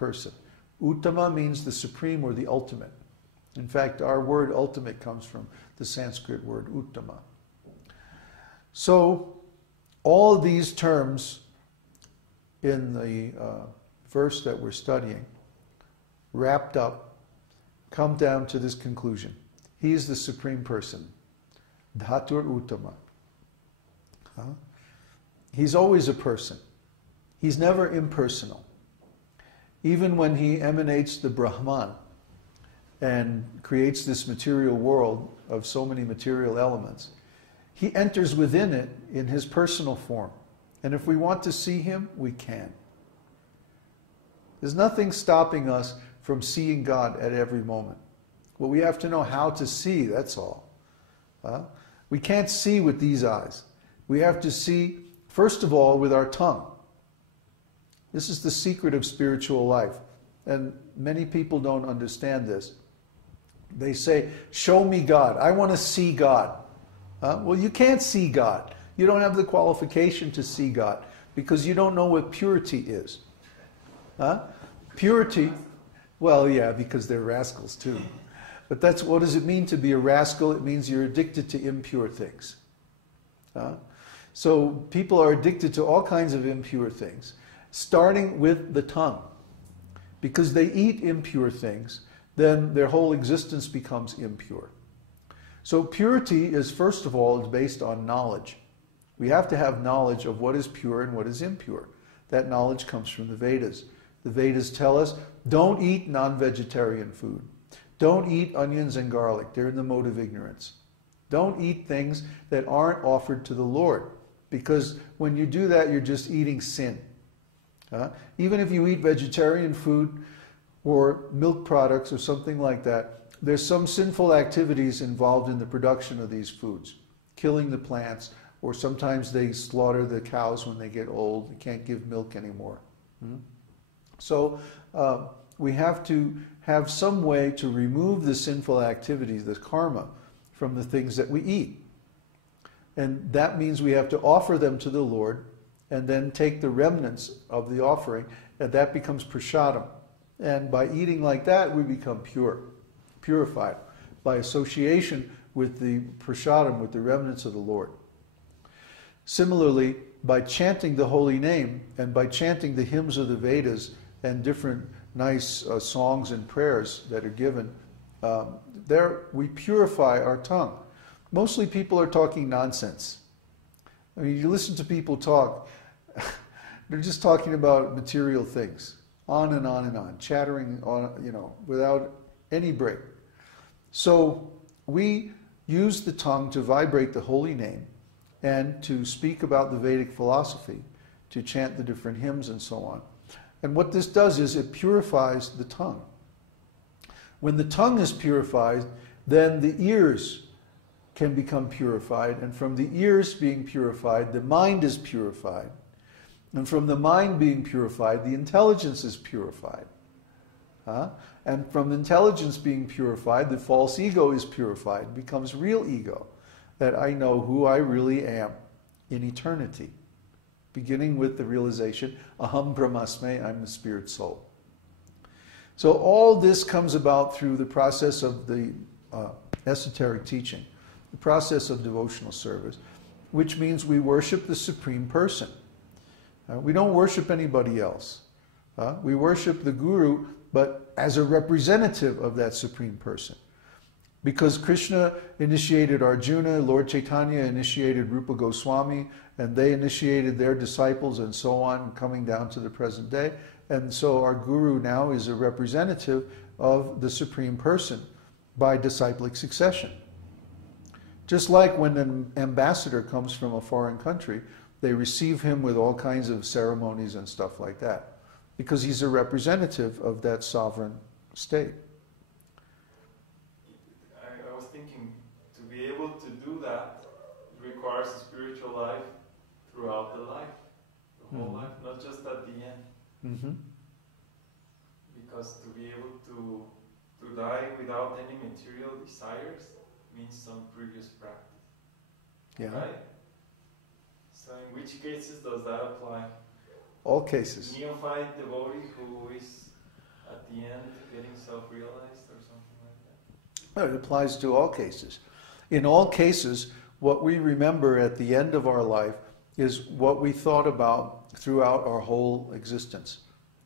person. Uttama means the supreme or the ultimate. In fact, our word ultimate comes from the Sanskrit word uttama. So, all of these terms in the verse that we're studying, wrapped up, come down to this conclusion. He is the supreme person. Dhatur uttama. He's always a person. He's never impersonal. Even when he emanates the Brahman and creates this material world of so many material elements, he enters within it in his personal form. And if we want to see him, we can. There's nothing stopping us from seeing God at every moment. Well, we have to know how to see, that's all. We can't see with these eyes. We have to see, first of all, with our tongue. This is the secret of spiritual life. And many people don't understand this. They say, show me God. I want to see God. Well, you can't see God. You don't have the qualification to see God because you don't know what purity is. Purity, well, yeah, because they're rascals too. But that's, what does it mean to be a rascal? It means you're addicted to impure things. So people are addicted to all kinds of impure things, starting with the tongue. Because they eat impure things, then their whole existence becomes impure. So purity is, first of all, is based on knowledge. We have to have knowledge of what is pure and what is impure. That knowledge comes from the Vedas. The Vedas tell us, don't eat non-vegetarian food. Don't eat onions and garlic. They're in the mode of ignorance. Don't eat things that aren't offered to the Lord. Because when you do that, you're just eating sin. Even if you eat vegetarian food or milk products or something like that, there's some sinful activities involved in the production of these foods. Killing the plants, or sometimes they slaughter the cows when they get old. They can't give milk anymore. So we have to have some way to remove the sinful activities, the karma, from the things that we eat. And that means we have to offer them to the Lord and then take the remnants of the offering, and that becomes prasadam. And by eating like that, we become pure, purified, by association with the prasadam, with the remnants of the Lord. Similarly, by chanting the holy name and by chanting the hymns of the Vedas and different nice songs and prayers that are given, there we purify our tongue. Mostly people are talking nonsense. I mean, you listen to people talk, they're just talking about material things, on and on and on, chattering on, without any break. So we use the tongue to vibrate the holy name and to speak about the Vedic philosophy, to chant the different hymns and so on. And what this does is it purifies the tongue. When the tongue is purified, then the ears can become purified, and from the ears being purified, the mind is purified. And from the mind being purified, the intelligence is purified. And from the intelligence being purified, the false ego is purified, becomes real ego, that I know who I really am in eternity, beginning with the realization, aham brahmasmi, I'm the spirit soul. So all this comes about through the process of the esoteric teaching, the process of devotional service, which means we worship the Supreme Person. We don't worship anybody else. We worship the Guru, but as a representative of that Supreme Person. Because Krishna initiated Arjuna, Lord Chaitanya initiated Rupa Goswami, and they initiated their disciples and so on, coming down to the present day. And so our Guru now is a representative of the Supreme Person by disciplic succession. Just like when an ambassador comes from a foreign country, they receive him with all kinds of ceremonies and stuff like that, because he's a representative of that sovereign state. I was thinking, to be able to do that requires a spiritual life throughout the life, the whole life, not just at the end. Because to be able to die without any material desires means some previous practice. Yeah. Right? So in which cases does that apply? All cases. Neophyte devotee who is self-realized or something like that? It applies to all cases. In all cases, what we remember at the end of our life is what we thought about throughout our whole existence.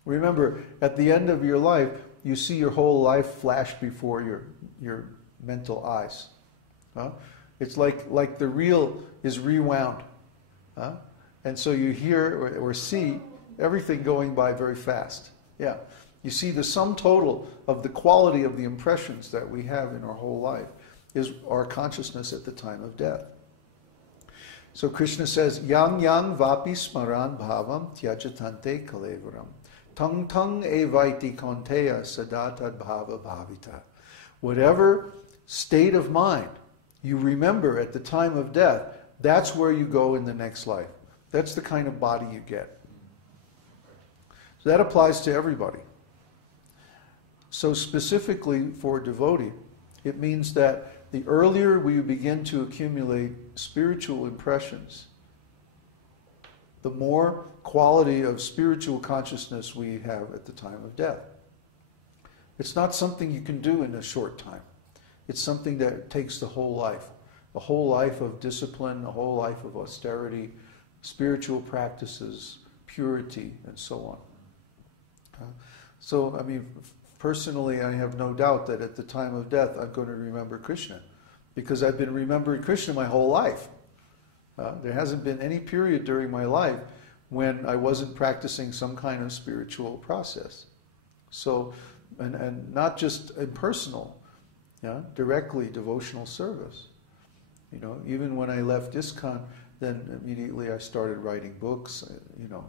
Remember, at the end of your life, you see your whole life flash before your mental eyes. Huh? It's like the reel is rewound. Huh? And so you hear or see everything going by very fast. Yeah. You see the sum total of the quality of the impressions that we have in our whole life is our consciousness at the time of death. So Krishna says, Yang yang vapi smaran bhavam tyajatante kalevaram. Tung tung evaiti konteya sadatad bhava bhavita. Whatever state of mind you remember at the time of death, that's where you go in the next life. That's the kind of body you get. So that applies to everybody. So specifically for a devotee, it means that the earlier we begin to accumulate spiritual impressions, the more quality of spiritual consciousness we have at the time of death. It's not something you can do in a short time. It's something that takes the whole life of discipline, a whole life of austerity, spiritual practices, purity, and so on. So, I mean, personally, I have no doubt that at the time of death, I'm going to remember Krishna, because I've been remembering Krishna my whole life. There hasn't been any period during my life when I wasn't practicing some kind of spiritual process. So, and not just impersonal, directly devotional service. You know, even when I left ISKCON, then immediately I started writing books. You know,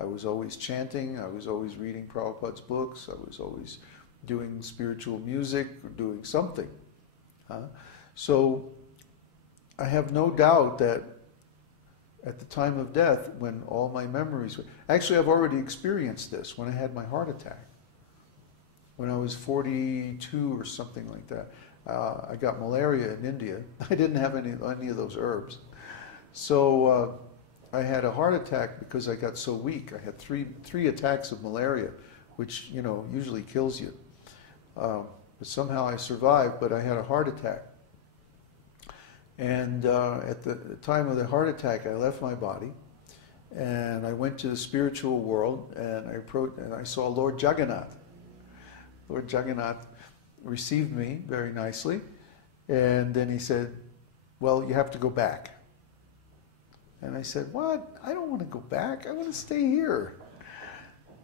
I was always chanting, I was always reading Prabhupada's books, I was always doing spiritual music or doing something. So I have no doubt that at the time of death, when all my memories... Actually, I've already experienced this when I had my heart attack. When I was 42 or something like that. I got malaria in India. I didn't have any of those herbs. So I had a heart attack because I got so weak. I had three attacks of malaria, which, you know, usually kills you. But somehow I survived, but I had a heart attack. And at the time of the heart attack, I left my body, and I went to the spiritual world, and I saw Lord Jagannath. Lord Jagannath received me very nicely, and then he said, well, you have to go back. And I said, what? I don't want to go back. I want to stay here.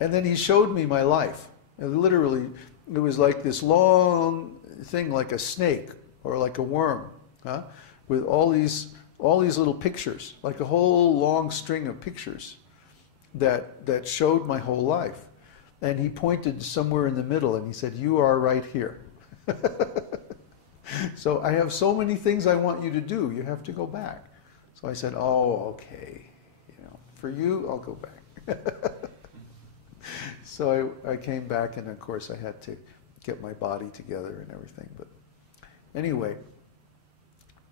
And then he showed me my life. And literally, it was like this long thing, like a snake or like a worm, with all these little pictures, like a whole long string of pictures that showed my whole life. And he pointed somewhere in the middle, and he said, you are right here. So I have so many things I want you to do. You have to go back. So I said, oh, okay. You know, for you, I'll go back. So I came back, and of course I had to get my body together and everything. But anyway,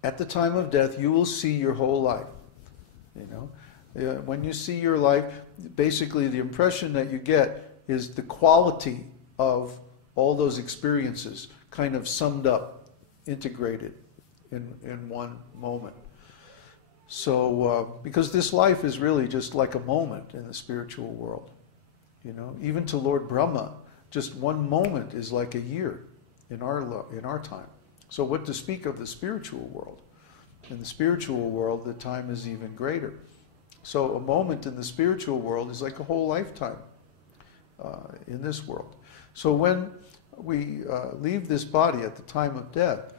at the time of death, you will see your whole life. You know, when you see your life, basically the impression that you get is the quality of all those experiences kind of summed up, integrated in one moment. So, because this life is really just like a moment in the spiritual world. You know, even to Lord Brahma, just one moment is like a year in our time. So what to speak of the spiritual world? In the spiritual world, the time is even greater. So a moment in the spiritual world is like a whole lifetime in this world. So when we leave this body at the time of death,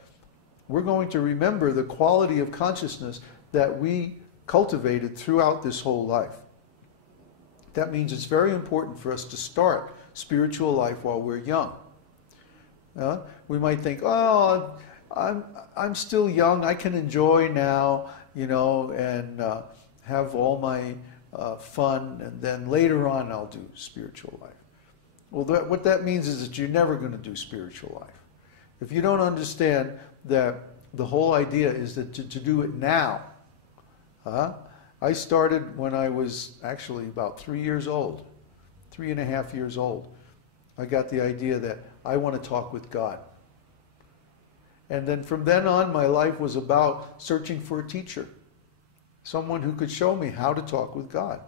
we're going to remember the quality of consciousness that we cultivated throughout this whole life. That means it's very important for us to start spiritual life while we're young. We might think, oh, I'm still young, I can enjoy now, you know, and have all my fun, and then later on I'll do spiritual life. Well, what that means is that you're never going to do spiritual life. If you don't understand that the whole idea is that to do it now. I started when I was actually about 3 years old, 3.5 years old. I got the idea that I want to talk with God. And then from then on, my life was about searching for a teacher. Someone who could show me how to talk with God.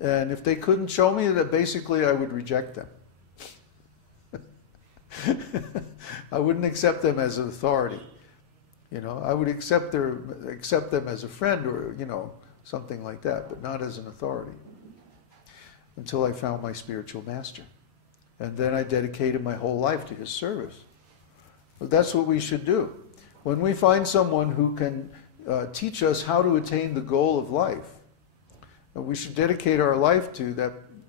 And if they couldn't show me, that basically I would reject them. I wouldn't accept them as an authority. You know, I would accept them as a friend or, you know, something like that, but not as an authority. Until I found my spiritual master. And then I dedicated my whole life to his service. But that's what we should do. When we find someone who can teach us how to attain the goal of life, we should dedicate our life to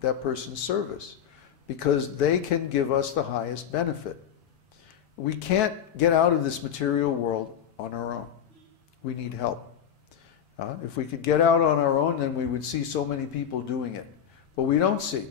that person's service, because they can give us the highest benefit. We can't get out of this material world on our own. We need help. If we could get out on our own, then we would see so many people doing it. But we don't see.